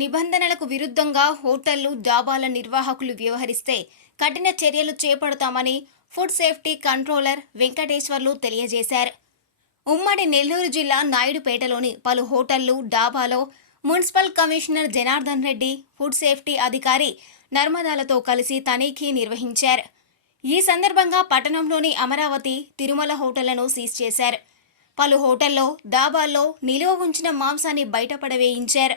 నిబంధనలకు విరుద్ధంగా హోటళ్లు, డాబాల నిర్వాహకులు వ్యవహరిస్తే కఠిన చర్యలు చేపడతామని ఫుడ్ సేఫ్టీ కంట్రోలర్ వెంకటేశ్వర్లు తెలియజేశారు. ఉమ్మడి నెల్లూరు జిల్లా నాయుడుపేటలోని పలు హోటళ్లు, డాబాలో municipal commissioner Janardhan Reddy, food safety అధికారి నర్మదాలతో కలిసి తనిఖీ నిర్వహించారు. ఈ సందర్భంగా పట్టణంలోని అమరావతి, తిరుమల హోటళ్లను సీజ్ చేశారు. పలు హోటల్లో, డాబాల్లో నిలువ ఉంచిన మాంసాన్ని బయటపడవేయించారు.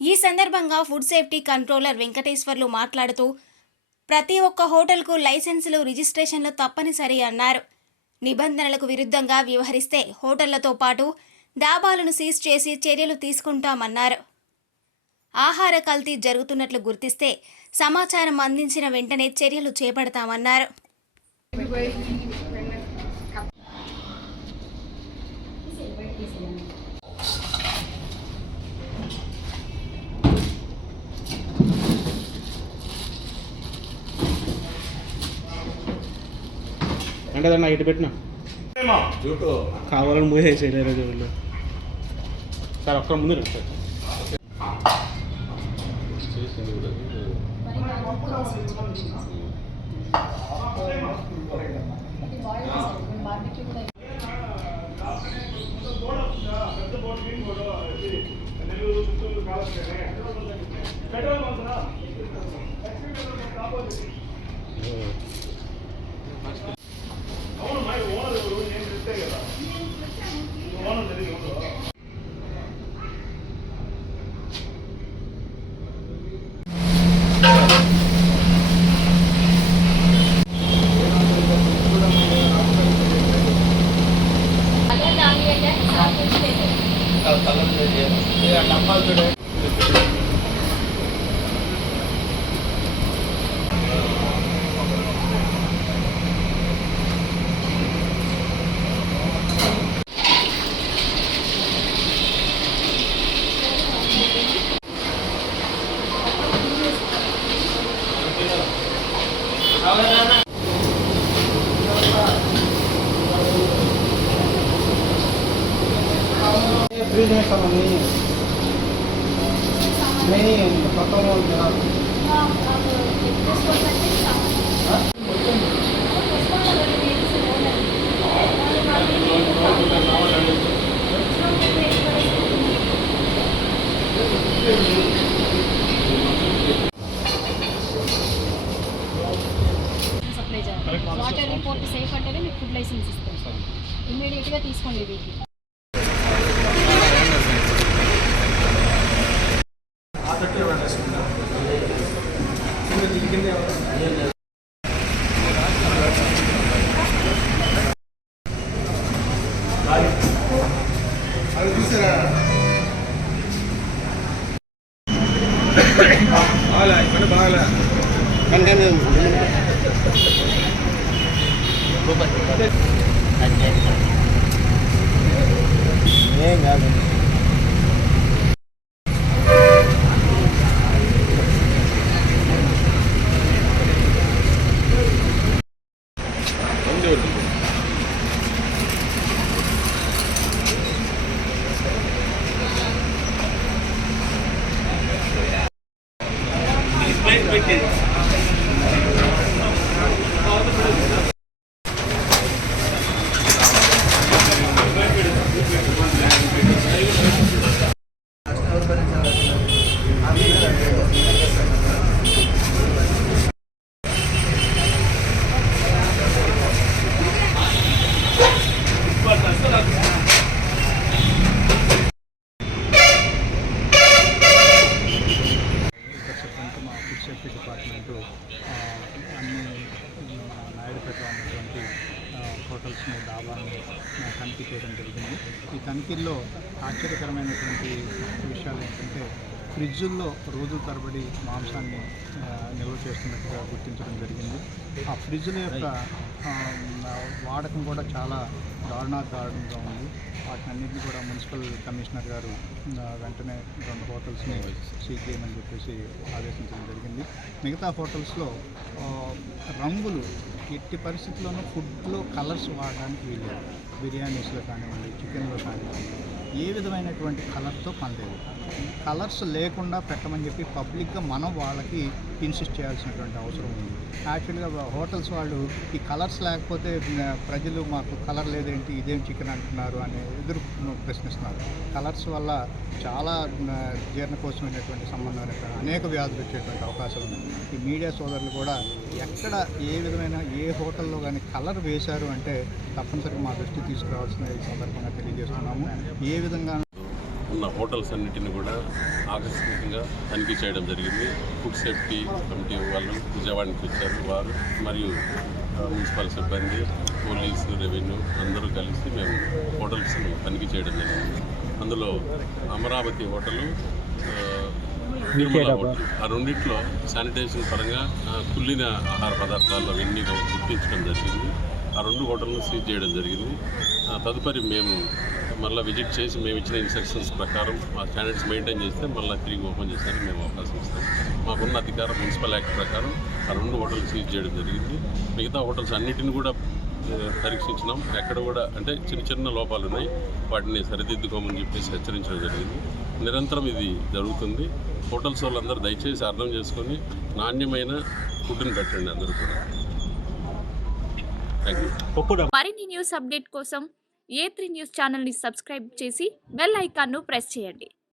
ఈ సందర్భంగా ఫుడ్ సేఫ్టీ కంట్రోలర్ వెంకటేశ్వర్లు మాట్లాడుతూ ప్రతి ఒక్క హోటల్కు లైసెన్సులు, రిజిస్ట్రేషన్లు తప్పనిసరి అన్నారు. నిబంధనలకు విరుద్ధంగా వ్యవహరిస్తే హోటళ్లతో పాటు డాబాలను సీజ్ చేసి చర్యలు తీసుకుంటామన్నారు. ఆహార కల్తీ జరుగుతున్నట్లు గుర్తిస్తే సమాచారం అందించిన వెంటనే చర్యలు చేపడతామన్నారు. అంటే దాన్ని ఇటు పెట్టినా కావాలని మూసేసేయలేరు వీళ్ళు. సార్ ఒక్క ముందు రండి సార్. వాటర్ రిపోర్ట్ సేఫ్ అంటేనే మీకు ఫుడ్ లైసెన్స్ ఇస్తాం. ఇమ్మీడియట్గా తీసుకోండి వీటిని. ఏం కాదు. సేఫ్టీ డిపార్ట్మెంటు అన్ని నాయుడుపేటలో ఉన్నటువంటి హోటల్స్ని, డాబాని తనిఖీ చేయడం జరిగింది. ఈ తనిఖీల్లో ఆశ్చర్యకరమైనటువంటి విషయాలు ఏంటంటే ఫ్రిడ్జుల్లో రోజుల తరబడి మాంసాన్ని నిల్వ చేస్తున్నట్టుగా గుర్తించడం జరిగింది. ఆ ఫ్రిడ్జ్ల యొక్క వాడకం కూడా చాలా దారుణంగా ఉంది. వాటినన్నింటినీ కూడా మున్సిపల్ కమిషనర్ గారు వెంటనే 2 హోటల్స్ని సీజ్ చేయమని చెప్పేసి ఆదేశించడం జరిగింది. మిగతా హోటల్స్లో రంగులు ఎట్టి పరిస్థితుల్లోనూ ఫుడ్లో కలర్స్ వాడడానికి వీలేదు. బిర్యానీస్లో కానివ్వండి, చికెన్లో కానివ్వండి, ఏ విధమైనటువంటి కలర్తో పని లేదు. కలర్స్ లేకుండా పెట్టమని చెప్పి పబ్లిక్గా మనం వాళ్ళకి ఇన్సిస్ట్ చేయాల్సినటువంటి అవసరం ఉంది. యాక్చువల్గా హోటల్స్ వాళ్ళు ఈ కలర్స్ లేకపోతే ప్రజలు మాకు కలర్ లేదేంటి, ఇదేం చికెన్ అంటున్నారు అని ఎదురు ప్రశ్నిస్తున్నారు. కలర్స్ వల్ల చాలా జీర్ణకోశమైనటువంటి సంబంధమైన అనేక వ్యాధులు వచ్చేటువంటి అవకాశాలు ఉన్నాయి. ఈ మీడియా సోదరులు కూడా ఎక్కడ ఏ విధమైన ఏ హోటల్లో కానీ కలర్ వేశారు అంటే తప్పనిసరిగా మా దృష్టి తీసుకురావాల్సిన ఈ సందర్భంగా తెలియజేస్తున్నాము. ఏ విధంగా ఉన్న హోటల్స్ అన్నిటిని కూడా ఆకస్మికంగా తనిఖీ చేయడం జరిగింది. ఫుడ్ సేఫ్టీ కమిటీ వాళ్ళు విజయవాడ నుంచి వచ్చారు. వారు మరియు మున్సిపల్ సిబ్బంది, పోలీసు, రెవెన్యూ అందరూ కలిసి మేము హోటల్స్ను తనిఖీ చేయడం జరిగింది. అందులో అమరావతి హోటలు, నిర్మల హోటల్, ఆ రెండిట్లో శానిటేషన్ పరంగా కుళ్ళిన ఆహార పదార్థాలు అవన్నీ గుర్తించడం జరిగింది. ఆ 2 హోటల్ను సీజ్ చేయడం జరిగింది. తదుపరి మేము మళ్ళీ విజిట్ చేసి మేము ఇచ్చిన ఇన్స్ట్రక్షన్స్ ప్రకారం ఆ స్టాండర్డ్స్ మెయింటైన్ చేస్తే మళ్ళీ తిరిగి ఓపెన్ చేసేందుకు మేము అవకాశం ఇస్తాం. మాకున్న అధికారం మున్సిపల్ యాక్ట్ ప్రకారం ఆ 2 హోటల్స్ సీజ్ చేయడం జరిగింది. మిగతా హోటల్స్ అన్నిటిని కూడా పరీక్షించినాం. ఎక్కడ కూడా అంటే చిన్న లోపాలు ఉన్నాయి, వాటిని సరిదిద్దుకోమని చెప్పేసి హెచ్చరించడం జరిగింది. నిరంతరం ఇది జరుగుతుంది. హోటల్స్ వాళ్ళందరూ దయచేసి అర్థం చేసుకొని నాణ్యమైన ఫుడ్ని పెట్టండి అందరూ కూడా. మరిన్ని న్యూస్ అప్డేట్ కోసం A3 న్యూస్ ఛానల్ని సబ్స్క్రైబ్ చేసి బెల్ ఐకాన్ను ప్రెస్ చేయండి.